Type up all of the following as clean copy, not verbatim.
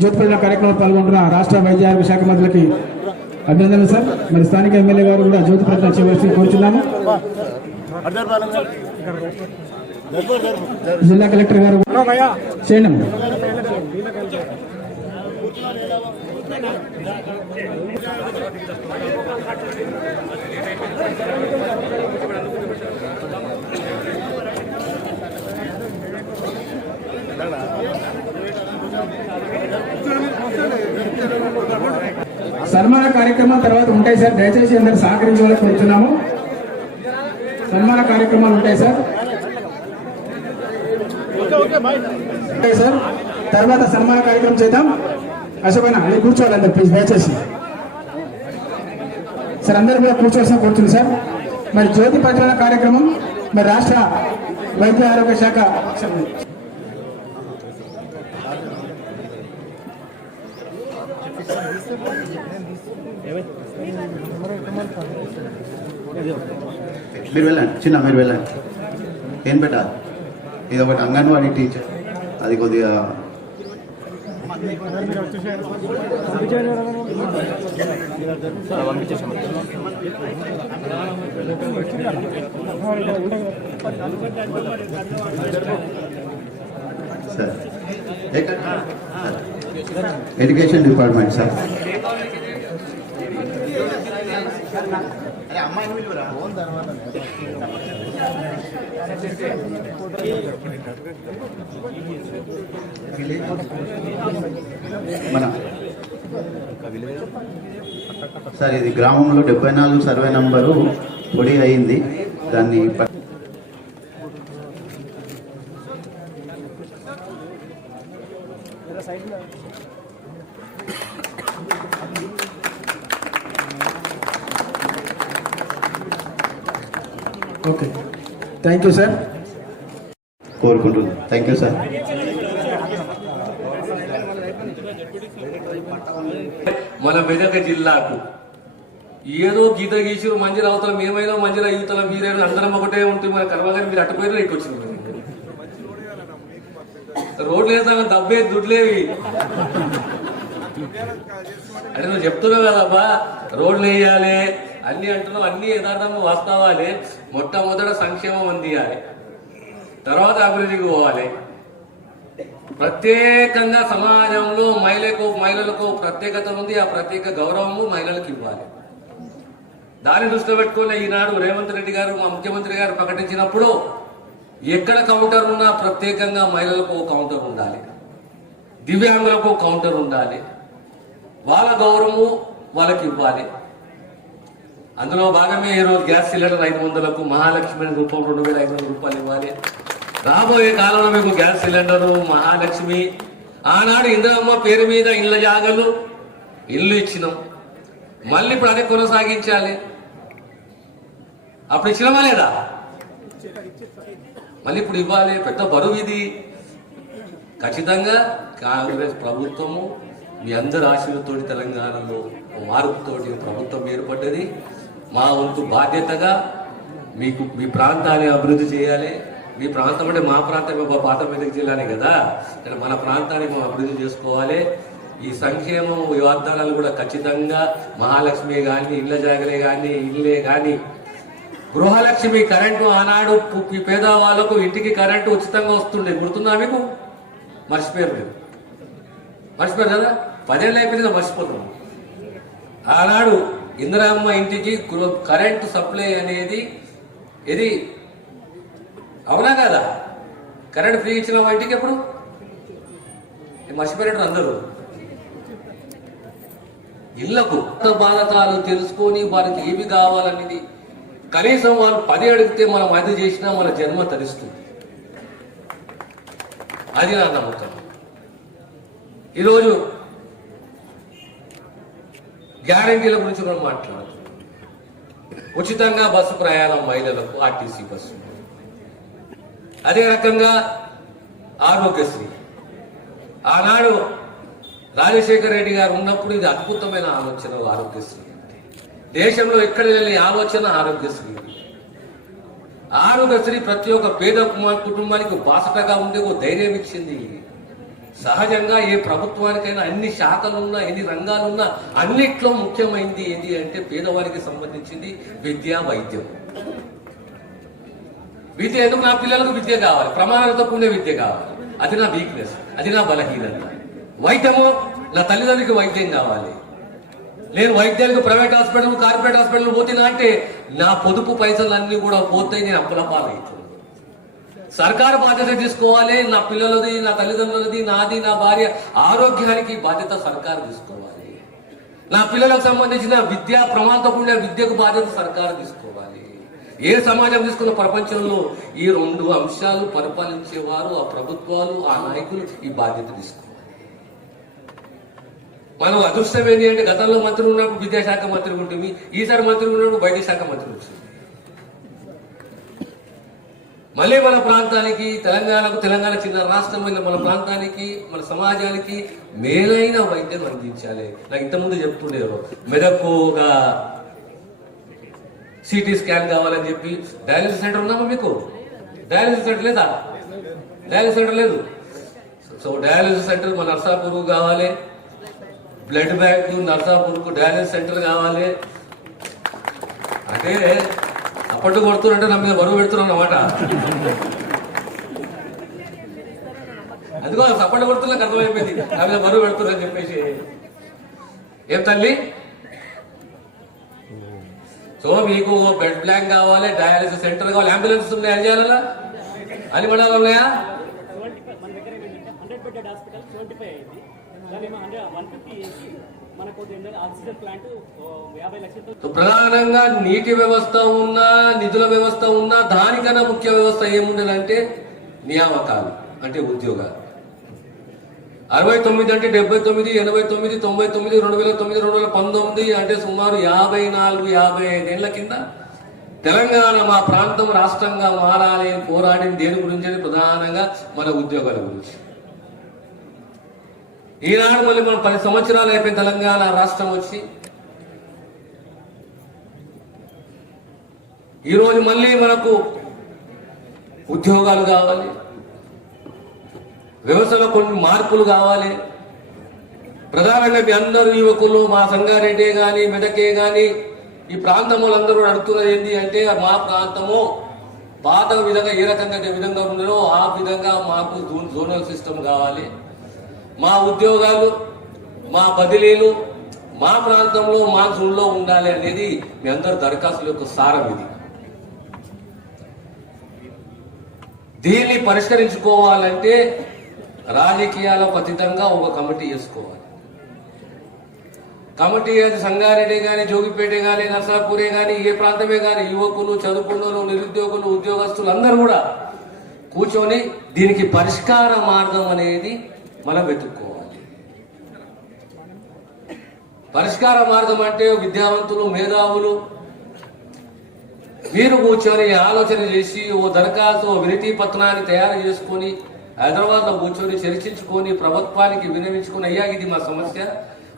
జ్యోతి ప్రజల కార్యక్రమంలో పాల్గొంటున్న రాష్ట్ర వైద్య ఆరోగ్య శాఖ మంత్రులకి అభినందనలు సార్. మరి స్థానిక ఎమ్మెల్యే గారు కూడా జ్యోతి ప్రజలు చేయవలసి కోరుచున్నాము. జిల్లా కలెక్టర్ గారు చేయండి. సన్మాన కార్యక్రమం తర్వాత ఉంటాయి సార్. దయచేసి అందరూ సహకరించవలసి కోరుతున్నాము. సన్మాన కార్యక్రమాలు ఉంటాయి సార్. ఉంటాయి సార్. తర్వాత సన్మాన కార్యక్రమం చేద్దాం. అశోకన అది కూర్చోవాలి అందరు ప్లీజ్ దయచేసి సార్. అందరూ కూడా కూర్చోవలసిన కోరుతుంది సార్. మరి జ్యోతి ప్రజ్వలన కార్యక్రమం మరి రాష్ట్ర వైద్య ఆరోగ్య శాఖ మీరు వెళ్ళండి చిన్న, మీరు వెళ్ళండి. ఏం పెట్టాలి? ఇది ఒకటి అంగన్వాడీ టీచర్, అది కొద్దిగా సార్ ఎడ్యుకేషన్ డిపార్ట్మెంట్ సార్. మన సార్ ఇది గ్రామంలో 74 సర్వే నంబరు పొడి అయింది. దాన్ని ఓకే థ్యాంక్ యూ సార్ కోరుకుంటున్నాను. Thank you sir. మన మెదక్ జిల్లాకు ఏదో గీత గీసి మంజీర అవతల మేమైనా మంజీర యువతల మీరైనా అందరం ఒకటే ఉంటే మన కర్మగారి మీరు అట్టుపోయినా ఇక్కడ వచ్చింది. రోడ్లు వేస్తామని దబ్బే దుడ్లేవి అంటే నువ్వు చెప్తున్నావు కదబ్బా రోడ్లు వేయాలి అన్ని అంటున్నావు. అన్ని యథార్థంగా వాస్తవాలే. మొట్టమొదట సంక్షేమం అందియాలి, తర్వాత అభివృద్ధికి పోవాలి. ప్రత్యేకంగా సమాజంలో మహిళలకు ప్రత్యేకత ఉంది. ఆ ప్రత్యేక గౌరవము మహిళలకు ఇవ్వాలి. దాన్ని దృష్టిలో పెట్టుకుని ఈనాడు రేవంత్ రెడ్డి గారు మా ముఖ్యమంత్రి గారు ప్రకటించినప్పుడు ఎక్కడ కౌంటర్ ఉన్నా ప్రత్యేకంగా మహిళలకు కౌంటర్ ఉండాలి, దివ్యాంగులకు కౌంటర్ ఉండాలి, వాళ్ళ గౌరవము వాళ్ళకి ఇవ్వాలి. అందులో భాగమే ఈరోజు గ్యాస్ సిలిండర్ 500లకు మహాలక్ష్మి రూపం 2500 రూపాయలు ఇవ్వాలి. రాబోయే కాలంలో మీకు గ్యాస్ సిలిండరు మహాలక్ష్మి. ఆనాడు ఇందిరమ్మ పేరు మీద ఇళ్ళ జాగలు ఇల్లు ఇచ్చినాం. మళ్ళీ ఇప్పుడు అదే కొనసాగించాలి. అప్పుడు ఇచ్చినామా లేదా? మళ్ళీ ఇప్పుడు ఇవ్వాలి. పెద్ద బరువు ఇది. ఖచ్చితంగా కాంగ్రెస్ ప్రభుత్వము మీ అందరి ఆశీర్వాదంతో తెలంగాణలో మార్పుతోటి ప్రభుత్వం ఏర్పడ్డది. మా వంతు బాధ్యతగా మీకు మీ ప్రాంతాన్ని అభివృద్ధి చేయాలి. మీ ప్రాంతం అంటే మా ప్రాంతం పాత మెదక్ జిల్లానే కదా, మన ప్రాంతాన్ని మనం అభివృద్ధి చేసుకోవాలి. ఈ సంక్షేమం వాగ్దానాలు కూడా ఖచ్చితంగా మహాలక్ష్మి కానీ ఇళ్ళ జాగలే కానీ ఇల్లే కానీ గృహలక్ష్మి కరెంటు ఆనాడు పేదవాళ్ళకు ఇంటికి కరెంటు ఉచితంగా వస్తుండే, గుర్తుందా మీకు? మర్చిపోయారు మీరు, మర్చిపోయారు కదా. 10 ఏళ్ళు అయిపోయింది మర్చిపోతున్నాం. ఆనాడు ఇందిరమ్మ ఇంటికి కరెంటు సప్లై అనేది ఇది అవునా కదా? కరెంట్ ఫ్రీ ఇచ్చిన ఇంటికి ఎప్పుడు మర్చిపోయినట్టు అందరూ. ఇళ్లకు బాధకాలు తెలుసుకొని వారికి ఏమి కావాలనేది కనీసం వాళ్ళు 10 అడిగితే మనం 5 చేసినా మన జన్మ తరిస్తుంది. అది నా నమ్మకం. ఈరోజు గ్యారంటీల గురించి మనం మాట్లాడుతున్నాం. ఉచితంగా బస్సు ప్రయాణం మహిళలకు ఆర్టీసీ బస్సు, అదే రకంగా ఆరోగ్యశ్రీ. ఆనాడు రాజశేఖర రెడ్డి గారు ఉన్నప్పుడు ఇది అద్భుతమైన ఆలోచన. ఆరోగ్యశ్రీ దేశంలో ఎక్కడ లేని ఆలోచన ఆరోగ్యశ్రీ. ఆరోగ్యశ్రీ ప్రతి ఒక్క పేద కుటుంబానికి బాసటగా ఉండే ఒక ధైర్యం ఇచ్చింది. సహజంగా ఏ ప్రభుత్వానికైనా అన్ని శాఖలున్నా ఎన్ని రంగాలున్నా అన్నిట్లో ముఖ్యమైనది ఏంటి అంటే పేదవారికి సంబంధించింది విద్య, వైద్యం. విద్య ఎందుకు? నా పిల్లలకు విద్య కావాలి, ప్రమాణాలతో కూడిన విద్య కావాలి. అది నా వీక్నెస్, అది నా బలహీనత. వైద్యము, నా తల్లిదండ్రులకి వైద్యం కావాలి. నేను వైద్యానికి ప్రైవేట్ హాస్పిటల్, కార్పొరేట్ హాస్పిటల్ పోతున్నా అంటే నా పొదుపు పైసలు అన్ని కూడా పోతాయి, నేను అప్పుల పాలవుతాను. సర్కారు బాధ్యత తీసుకోవాలి. నా పిల్లలది, నా తల్లిదండ్రులది, నాది, నా భార్య ఆరోగ్యానికి బాధ్యత సర్కారు తీసుకోవాలి. నా పిల్లలకు సంబంధించిన విద్యా ప్రమాణంతో కూడిన విద్యకు బాధ్యత సర్కారు తీసుకోవాలి. ఏ సమాజం తీసుకున్న ప్రపంచంలో ఈ రెండు అంశాలు పరిపాలించేవారు, ఆ ప్రభుత్వాలు, ఆ నాయకులు ఈ బాధ్యత తీసుకోవాలి. మనం అదృష్టం ఏంటి అంటే గతంలో మంత్రి ఉన్నప్పుడు విద్యాశాఖ మంత్రి ఉంటుంది, ఈసారి మంత్రి ఉన్నప్పుడు వైద్య శాఖ మంత్రి వచ్చింది. మళ్ళీ మన ప్రాంతానికి, తెలంగాణ చిన్న రాష్ట్రం, మన ప్రాంతానికి, మన సమాజానికి మేలైన వైద్యం అందించాలి. నాకు ఇంతకుముందు చెప్తుండేవారు, మెదక్కు ఒక సిటీ స్కాన్ కావాలని చెప్పి. డయాలసిస్ సెంటర్ ఉందామా మీకు? డయాలసిస్ సెంటర్ లేదా? డయాలసిస్ సెంటర్ లేదు. సో డయాలసిస్ సెంటర్ మన నర్సాపూర్కు కావాలి. బ్లడ్ బ్యాంక్ నర్సాపూర్కు డయాలసిస్ సెంటర్ కావాలి. అంటే అప్పట్లో కొడుతున్నంటే నా మీద బరువు పెడుతున్నాను అన్నమాట. అందుకో సపోర్ట్ కొడుతున్నా అర్థమైపోయింది, నా మీద బరువు పెడుతున్నా అని చెప్పేసి. ఏం తల్లి? సో మీకు బ్లడ్ బ్యాంక్ కావాలి, డయాలసిస్ సెంటర్ కావాలి, అంబులెన్స్ ఉన్నాయి, ఏం చేయాలా? అన్ని మండలాలు ఉన్నాయా? ప్రధానంగా నీటి వ్యవస్థ ఉన్నా, నిధుల వ్యవస్థ ఉన్నా, దానికన్నా ముఖ్య వ్యవస్థ ఏముండాలంటే నియామకాలు, అంటే ఉద్యోగాలు. 69 అంటే 79, 89, 99, 2009, 2019 అంటే సుమారు 54-55 ఏళ్ల కింద తెలంగాణ మా ప్రాంతం రాష్ట్రంగా మారాలి అని పోరాడిన దేని గురించి? ప్రధానంగా మన ఉద్యోగాల గురించి. ఈనాడు మళ్ళీ మనం 10 సంవత్సరాలు అయిపోయిన తెలంగాణ రాష్ట్రం వచ్చి ఈరోజు మళ్ళీ మనకు ఉద్యోగాలు కావాలి, వ్యవస్థలో కొన్ని మార్పులు కావాలి. ప్రధానంగా మీ అందరూ యువకులు, మా సంగారెడ్డి కానీ, మెదకే కానీ, ఈ ప్రాంతం వాళ్ళందరూ అడుగుతున్నది ఏంటి అంటే, మా ప్రాంతము పాత విధంగా ఏ రకంగా విధంగా ఉన్నారో ఆ విధంగా మాకు జోనల్ సిస్టమ్ కావాలి. మా ఉద్యోగాలు, మా బదిలీలు మా ప్రాంతంలో, మా జోన్లో ఉండాలి అనేది మీ అందరు దరఖాస్తుల యొక్క సారం ఇది. దీన్ని పరిష్కరించుకోవాలంటే రాజకీయాలకు అతీతంగా ఒక కమిటీ చేసుకోవాలి. కమిటీ అది సంగారెడ్డి కానీ, జోగిపేట కానీ, నర్సాపూరే కానీ, ఏ ప్రాంతమే కానీ, యువకులు, చదువుకున్నోళ్ళు, నిరుద్యోగులు, ఉద్యోగస్తులు అందరూ కూడా కూర్చొని దీనికి పరిష్కార మార్గం అనేది మనం వెతుక్కోవాలి. పరిష్కార మార్గం అంటే విద్యావంతులు, మేధావులు మీరు కూర్చొని ఆలోచన చేసి ఓ దరఖాస్తు, ఓ వినతి పత్రాన్ని తయారు చేసుకొని హైదరాబాద్లో కూర్చొని చర్చించుకొని ప్రభుత్వానికి విన్నవించుకొని, అయ్యా ఇది మా సమస్య,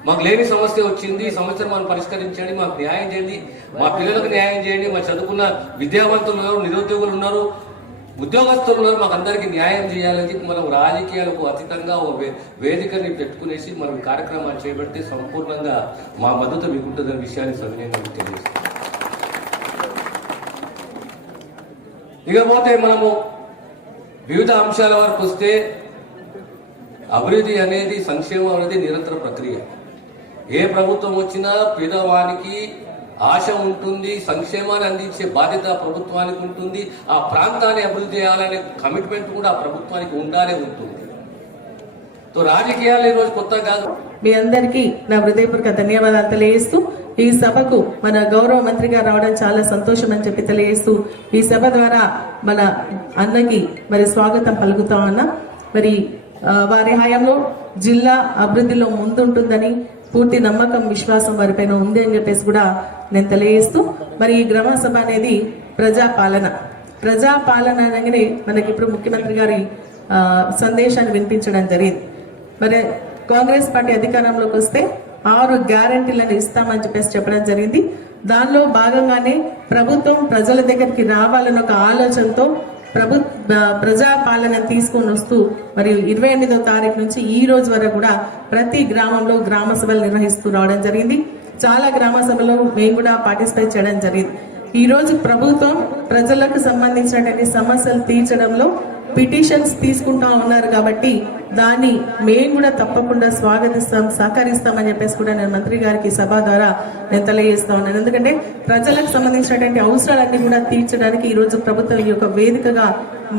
మాకు లేని సమస్య వచ్చింది, ఈ సమస్యను మనం పరిష్కరించండి, మాకు న్యాయం చేయండి, మా పిల్లలకు న్యాయం చేయండి, మా చదువుకున్న విద్యావంతులు ఉన్నారు, నిరుద్యోగులు ఉన్నారు, ఉద్యోగస్తులు ఉన్నారు, మాకు అందరికీ న్యాయం చేయాలని చెప్పి మనం రాజకీయాలకు అతీతంగా ఒక వేదికని పెట్టుకునేసి మనం కార్యక్రమాలు చేపడితే సంపూర్ణంగా మా మద్దతు మీకు ఉంటుందనే విషయాన్ని సవినయంగా తెలియజేస్తాం. ఇకపోతే మనము వివిధ అంశాల వరకు వస్తే అభివృద్ధి అనేది, సంక్షేమం అనేది నిరంతర ప్రక్రియ. ఏ ప్రభుత్వం వచ్చినా పేదవానికి ఆశ ఉంటుంది, సంక్షేమాన్ని అందించే బాధ్యత ప్రభుత్వానికి ఉంటుంది, ఆ ప్రాంతాన్ని అభివృద్ధి చేయాలనే కమిట్మెంట్ కూడా ఆ ప్రభుత్వానికి ఉండాలే ఉంటుంది. రాజకీయాలు ఈరోజు కొత్త కాదు. మీ అందరికీ నా హృదయపూర్వక ధన్యవాదాలు తెలియజేస్తూ, ఈ సభకు మన గౌరవ మంత్రిగా రావడం చాలా సంతోషం అని చెప్పి తెలియజేస్తూ, ఈ సభ ద్వారా మన అన్నకి మరి స్వాగతం పలుకుతామన్నా. మరి వారి హయాంలో జిల్లా అభివృద్ధిలో ముందుంటుందని పూర్తి నమ్మకం, విశ్వాసం వారిపైన ఉంది అని చెప్పేసి కూడా నేను తెలియజేస్తూ, మరి ఈ గ్రామ సభ అనేది ప్రజాపాలన అనగానే మనకి ఇప్పుడు ముఖ్యమంత్రి గారి సందేశాన్ని వినిపించడం జరిగింది. మరి కాంగ్రెస్ పార్టీ అధికారంలోకి వస్తే 6 గ్యారంటీలను ఇస్తామని చెప్పేసి చెప్పడం జరిగింది. దానిలో భాగంగానే ప్రభుత్వం ప్రజల దగ్గరికి రావాలని ఒక ఆలోచనతో ప్రజా పాలన తీసుకొని వస్తూ మరియు 28వ తారీఖు నుంచి ఈ రోజు వరకు కూడా ప్రతి గ్రామంలో గ్రామ సభలు నిర్వహిస్తూ రావడం జరిగింది. చాలా గ్రామ సభలో మేము కూడా పార్టిసిపేట్ చేయడం జరిగింది. ఈ రోజు ప్రభుత్వం ప్రజలకు సంబంధించినటువంటి సమస్యలు తీర్చడంలో పిటిషన్స్ తీసుకుంటా ఉన్నారు కాబట్టి దాన్ని మేము కూడా తప్పకుండా స్వాగతిస్తాం, సహకరిస్తామని చెప్పేసి కూడా నేను మంత్రి గారికి సభ ద్వారా నేను తెలియజేస్తా ఉన్నాను. ఎందుకంటే ప్రజలకు సంబంధించినటువంటి అవసరాలన్నీ కూడా తీర్చడానికి ఈ రోజు ప్రభుత్వం ఈ యొక్క వేదికగా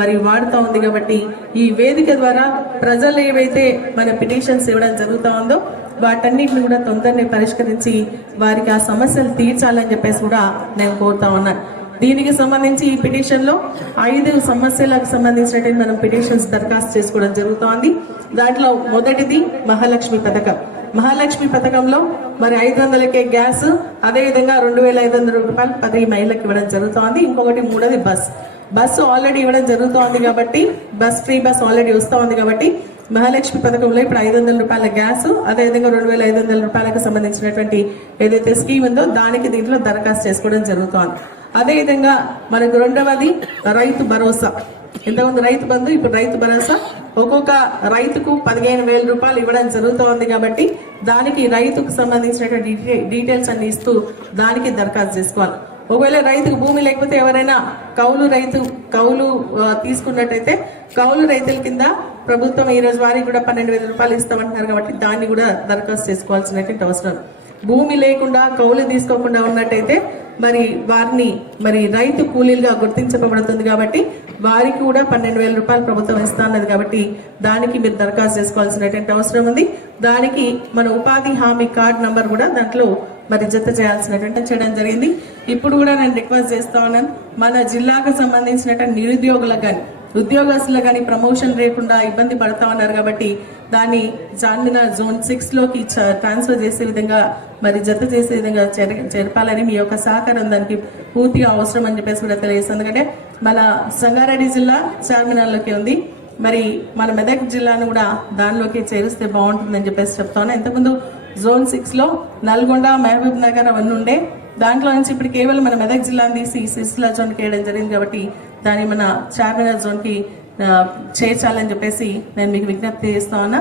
మరి వాడుతూ ఉంది. కాబట్టి ఈ వేదిక ద్వారా ప్రజలు ఏవైతే మన పిటిషన్స్ ఇవ్వడం జరుగుతూ ఉందో వాటన్నిటిని కూడా తొందరనే పరిష్కరించి వారికి ఆ సమస్యలు తీర్చాలని చెప్పేసి కూడా నేను కోరుతా ఉన్నాను. దీనికి సంబంధించి ఈ పిటిషన్ లో 5 సమస్యలకు సంబంధించినటువంటి మనం పిటిషన్స్ దరఖాస్తు చేసుకోవడం జరుగుతోంది. దాంట్లో మొదటిది మహాలక్ష్మి పథకం. మహాలక్ష్మి పథకంలో మరి 500కే గ్యాస్, అదేవిధంగా 2500 రూపాయలు 10 మహిళలకు ఇవ్వడం జరుగుతోంది. ఇంకొకటి మూడోది బస్సు ఆల్రెడీ ఇవ్వడం జరుగుతోంది కాబట్టి ఫ్రీ బస్ ఆల్రెడీ వస్తూ ఉంది కాబట్టి మహాలక్ష్మి పథకంలో ఇప్పుడు 500 రూపాయల గ్యాస్, అదేవిధంగా 2500 రూపాయలకు సంబంధించినటువంటి ఏదైతే స్కీమ్ ఉందో దానికి దీంట్లో దరఖాస్తు చేసుకోవడం జరుగుతోంది. అదేవిధంగా మనకు రెండవది రైతు భరోసా. ఇంతకుముందు రైతు బంధు, ఇప్పుడు రైతు భరోసా. ఒక్కొక్క రైతుకు 15,000 రూపాయలు ఇవ్వడం జరుగుతోంది కాబట్టి దానికి రైతుకు సంబంధించినటువంటి డీటెయిల్స్ అన్ని ఇస్తూ దానికి దరఖాస్తు చేసుకోవాలి. ఒకవేళ రైతుకు భూమి లేకపోతే ఎవరైనా కౌలు తీసుకున్నట్టయితే కౌలు రైతుల కింద ప్రభుత్వం ఈ రోజు వారికి కూడా 12,000 రూపాయలు ఇస్తామంటున్నారు కాబట్టి దాన్ని కూడా దరఖాస్తు చేసుకోవాల్సినటువంటి అవసరం. భూమి లేకుండా కౌలు తీసుకోకుండా ఉన్నట్టయితే మరి వారిని రైతు కూలీలుగా గుర్తించబడుతుంది కాబట్టి వారికి కూడా 12,000 రూపాయలు ప్రభుత్వం ఇస్తాన్నది కాబట్టి దానికి మీరు దరఖాస్తు చేసుకోవాల్సినటువంటి అవసరం ఉంది. దానికి మన ఉపాధి హామీ కార్డ్ నంబర్ కూడా దాంట్లో జత చేయడం జరిగింది. ఇప్పుడు కూడా నేను రిక్వెస్ట్ చేస్తా ఉన్నాను, మన జిల్లాకు సంబంధించినటువంటి నిరుద్యోగులకు కానీ ఉద్యోగస్తులకు కానీ ప్రమోషన్ లేకుండా ఇబ్బంది పడతా ఉన్నారు కాబట్టి దాన్ని చార్మినార్ జోన్ 6 లోకి ట్రాన్స్ఫర్ చేసే విధంగా జత చేసే విధంగా జరపాలని మీ యొక్క సహకారం దానికి పూర్తిగా అవసరం అని చెప్పేసి కూడా తెలియజేస్తుంది. ఎందుకంటే మన సంగారెడ్డి జిల్లా చార్మినార్లోకి ఉంది, మన మెదక్ జిల్లాను కూడా దానిలోకి చేరిస్తే బాగుంటుందని చెప్పేసి చెప్తాను. ఇంతకుముందు జోన్ 6 లో నల్గొండ, మహబూబ్ నగర్ అవన్నీ ఉండే, దాంట్లో నుంచి ఇప్పుడు కేవలం మన మెదక్ జిల్లాను తీసి సిరిసిల్ల జోన్కి వేయడం జరిగింది కాబట్టి దాన్ని మన చార్మినార్ జోన్కి చేర్చాలని చెప్పేసి నేను మీకు విజ్ఞప్తి చేస్తా ఉన్నా.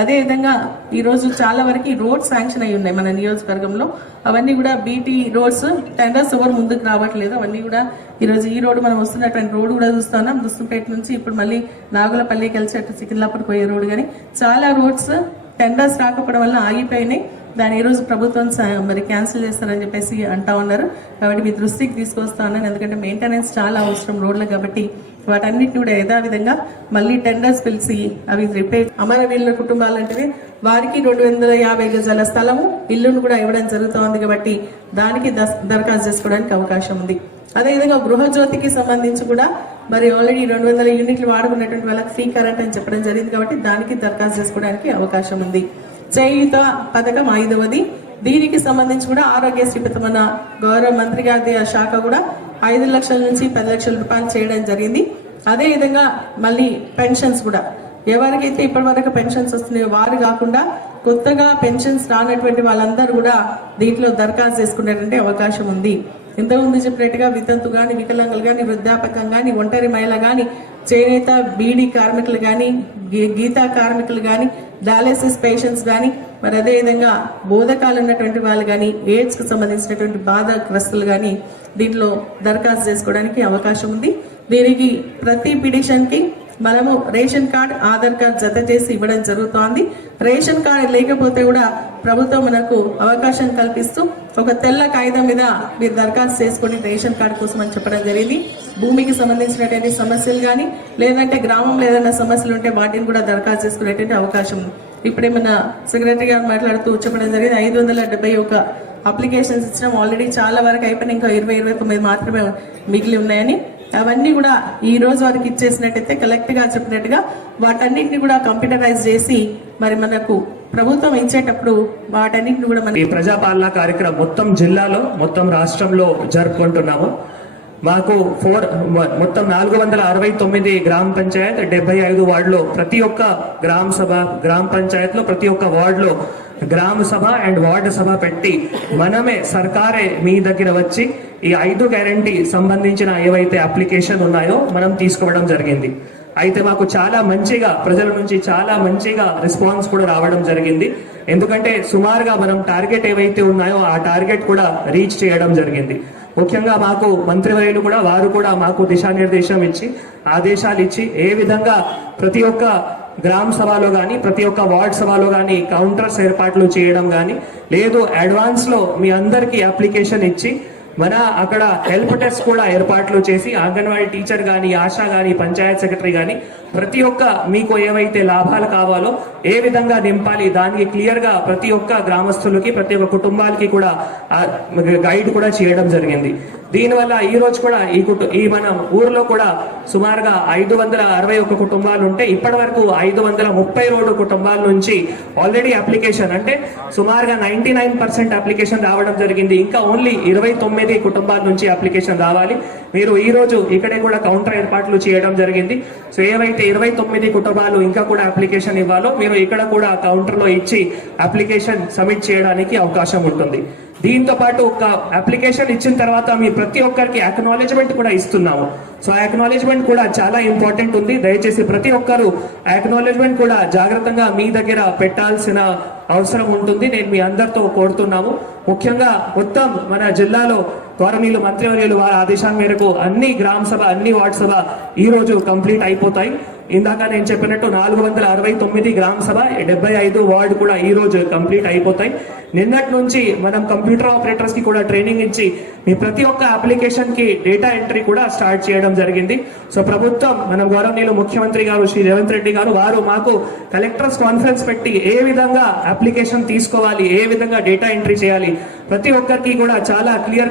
అదేవిధంగా ఈరోజు చాలా వరకు రోడ్స్ శాంక్షన్ అయి ఉన్నాయి మన నియోజకవర్గంలో. అవన్నీ కూడా బీటీ రోడ్స్ టెండర్స్ ఎవరు ముందుకు రావట్లేదు. అవన్నీ కూడా ఈరోజు ఈ రోడ్డు మనం వస్తున్నటువంటి రోడ్డు కూడా చూస్తున్నాం. దుస్తుపేట నుంచి ఇప్పుడు మళ్ళీ నాగులపల్లి కలిసి సికింద్రాపూర్ పోయే రోడ్డు కానీ చాలా రోడ్స్ టెండర్స్ రాకపోవడం వల్ల ఆగిపోయినాయి. దాని ఈ రోజు ప్రభుత్వం క్యాన్సిల్ చేస్తారని చెప్పేసి అంటా ఉన్నారు. కాబట్టి మీ దృష్టికి తీసుకొస్తా ఉన్నాను. ఎందుకంటే మెయింటెనెన్స్ చాలా అవసరం రోడ్లు కాబట్టి వాటన్నిటిని కూడా యథావిధంగా మళ్ళీ టెండర్స్ పిలిచి అవి రిపేర్ అమరవీరుల కుటుంబాలంటే వారికి 250 గజాల స్థలము ఇల్లును కూడా ఇవ్వడం జరుగుతోంది కాబట్టి దానికి దరఖాస్తు చేసుకోవడానికి అవకాశం ఉంది. అదేవిధంగా గృహజ్యోతికి సంబంధించి కూడా ఆల్రెడీ 200 యూనిట్లు వాడుకున్నటువంటి వాళ్ళకి ఫ్రీ కరెంట్ అని చెప్పడం జరిగింది కాబట్టి దానికి దరఖాస్తు చేసుకోవడానికి అవకాశం ఉంది. చేయూత పథకం 5వది. దీనికి సంబంధించి కూడా ఆరోగ్యశ్రీ మన గౌరవ మంత్రి గారి శాఖ కూడా 5 లక్షల నుంచి 10 లక్షల రూపాయలు చేయడం జరిగింది. అదేవిధంగా మళ్ళీ పెన్షన్స్ కూడా ఎవరికైతే ఇప్పటి వరకు పెన్షన్స్ వస్తున్నాయో వారు కాకుండా కొత్తగా పెన్షన్స్ రానటువంటి వాళ్ళందరూ కూడా దీంట్లో దరఖాస్తు చేసుకునేటువంటి అవకాశం ఉంది. ఇంతకుముందు చెప్పినట్టుగా వితంతు కానీ, వికలాంగులు కానీ, వృద్ధాపకం కానీ, ఒంటరి మహిళ కానీ, చేనేత బీడీ కార్మికులు కానీ, గీతా కార్మికులు కానీ, డయాలసిస్ పేషెంట్స్ కానీ, అదేవిధంగా బోధకాలు ఉన్నటువంటి వాళ్ళు కానీ, ఎయిడ్స్ కు సంబంధించినటువంటి బాధాగ్రస్తులు కానీ దీంట్లో దరఖాస్తు చేసుకోవడానికి అవకాశం ఉంది. దీనికి ప్రతి పిటిషన్ కి మనము రేషన్ కార్డ్, ఆధార్ కార్డ్ జత చేసి ఇవ్వడం జరుగుతోంది. రేషన్ కార్డు లేకపోతే కూడా ప్రభుత్వం మనకు అవకాశం కల్పిస్తూ ఒక తెల్ల కాగితం మీద మీరు దరఖాస్తు చేసుకుని రేషన్ కార్డు కోసం అని చెప్పడం జరిగింది. భూమికి సంబంధించినటువంటి సమస్యలు కానీ లేదంటే గ్రామంలో ఏదైనా సమస్యలు ఉంటే వాటిని కూడా దరఖాస్తు చేసుకునేటువంటి అవకాశం ఉంది. ఇప్పుడే మన సెక్రటరీ గారు మాట్లాడుతూ చెప్పడం జరిగింది 571 అప్లికేషన్స్ ఇచ్చినాం. ఆల్రెడీ చాలా వరకు అయిపోయినా ఇంకా 20-29 మాత్రమే మిగిలి ఉన్నాయని అవన్నీ కూడా ఈ రోజు వారికి ఇచ్చేసినట్టయితే కలెక్టర్ గా చెప్పినట్టుగా వాటన్నిటిని కూడా కంప్యూటరైజ్ చేసి మనకు ప్రభుత్వం ఇచ్చేటప్పుడు వాటన్నిటిని కూడా ఈ ప్రజాపాలన కార్యక్రమం మొత్తం జిల్లాలో మొత్తం రాష్ట్రంలో జరుపుకుంటున్నాము. మాకు మొత్తం 469 గ్రామ పంచాయత్ 75 వార్డులో ప్రతి ఒక్క గ్రామ సభ గ్రామ పంచాయత్ లో ప్రతి ఒక్క వార్డులో గ్రామ సభ అండ్ వార్డు సభ పెట్టి మనమే సర్కారే మీ దగ్గర వచ్చి ఈ 5 గ్యారంటీ సంబంధించిన ఏవైతే అప్లికేషన్ ఉన్నాయో మనం తీసుకోవడం జరిగింది. అయితే మాకు చాలా మంచిగా ప్రజల నుంచి చాలా మంచిగా రెస్పాన్స్ కూడా రావడం జరిగింది. ఎందుకంటే సుమారుగా మనం టార్గెట్ ఏవైతే ఉన్నాయో ఆ టార్గెట్ కూడా రీచ్ చేయడం జరిగింది. ముఖ్యంగా మాకు మంత్రివర్యులు కూడా వారు కూడా మాకు దిశానిర్దేశం ఇచ్చి ఆదేశాలు ఇచ్చి ఏ విధంగా ప్రతి ఒక్క గ్రామ సభలో కానీ ప్రతి ఒక్క వార్డ్ సభలో కానీ కౌంటర్స్ ఏర్పాట్లు చేయడం కానీ లేదు అడ్వాన్స్ లో మీ అందరికీ అప్లికేషన్ ఇచ్చి మన అక్కడ హెల్ప్ డెస్క్ కూడా ఏర్పాట్లు చేసి అంగన్వాడీ టీచర్ కానీ ఆశా కానీ పంచాయత్ సెక్రటరీ కానీ ప్రతి ఒక్క మీకు ఏవైతే లాభాలు కావాలో ఏ విధంగా నింపాలి దానికి క్లియర్ గా ప్రతి ఒక్క గ్రామస్తులకి ప్రతి ఒక్క కుటుంబాలకి కూడా గైడ్ కూడా చేయడం జరిగింది. దీనివల్ల ఈ రోజు కూడా ఈ మన ఊర్లో కూడా సుమారుగా 561 కుటుంబాలు ఉంటే ఇప్పటి వరకు 532 కుటుంబాల నుంచి ఆల్రెడీ అప్లికేషన్ అంటే సుమారుగా 99% అప్లికేషన్ రావడం జరిగింది. ఇంకా ఓన్లీ 29 కుటుంబాల నుంచి అప్లికేషన్ రావాలి. మీరు ఈ రోజు ఇక్కడే కూడా కౌంటర్ ఏర్పాట్లు చేయడం జరిగింది. సో ఏవైతే 29 కుటుంబాలు ఇంకా కూడా అప్లికేషన్ ఇవ్వాలో మీరు ఇక్కడ కూడా కౌంటర్ లో ఇచ్చి అప్లికేషన్ సబ్మిట్ చేయడానికి అవకాశం ఉంటుంది. దీంతో పాటు ఒక అప్లికేషన్ ఇచ్చిన తర్వాత మీ ప్రతి ఒక్కరికి అక్నాలెడ్జ్మెంట్ కూడా ఇస్తున్నాము. సో అక్నాలెడ్జ్మెంట్ కూడా చాలా ఇంపార్టెంట్ ఉంది. దయచేసి ప్రతి ఒక్కరు అక్నాలెడ్జ్మెంట్ కూడా జాగ్రత్తగా మీ దగ్గర పెట్టాల్సిన అవసరం ఉంటుంది. నేను మీ అందరితో కోరుతున్నాము. ముఖ్యంగా మొత్తం మన జిల్లాలో గౌరవనీయులు మంత్రివర్యులు వారి ఆదేశాల మేరకు అన్ని గ్రామ సభ అన్ని వార్డు సభ ఈ రోజు కంప్లీట్ అయిపోతాయి. ఇందాక నేను చెప్పినట్టు 469 గ్రామ సభ 75 వార్డు కూడా ఈ రోజు కంప్లీట్ అయిపోతాయి. నిన్నటి నుంచి మనం కంప్యూటర్ ఆపరేటర్స్ కి కూడా ట్రైనింగ్ ఇచ్చి మీ ప్రతి ఒక్క అప్లికేషన్ కి డేటా ఎంట్రీ కూడా స్టార్ట్ చేయడం జరిగింది. సో ప్రభుత్వం మన గౌరవనీయులు ముఖ్యమంత్రి గారు శ్రీ రేవంత్ రెడ్డి గారు వారు మాకు కలెక్టర్స్ కాన్ఫరెన్స్ పెట్టి ఏ విధంగా అప్లికేషన్ తీసుకోవాలి ఏ విధంగా డేటా ఎంట్రీ చేయాలి ప్రతి ఒక్కరికి కూడా చాలా క్లియర్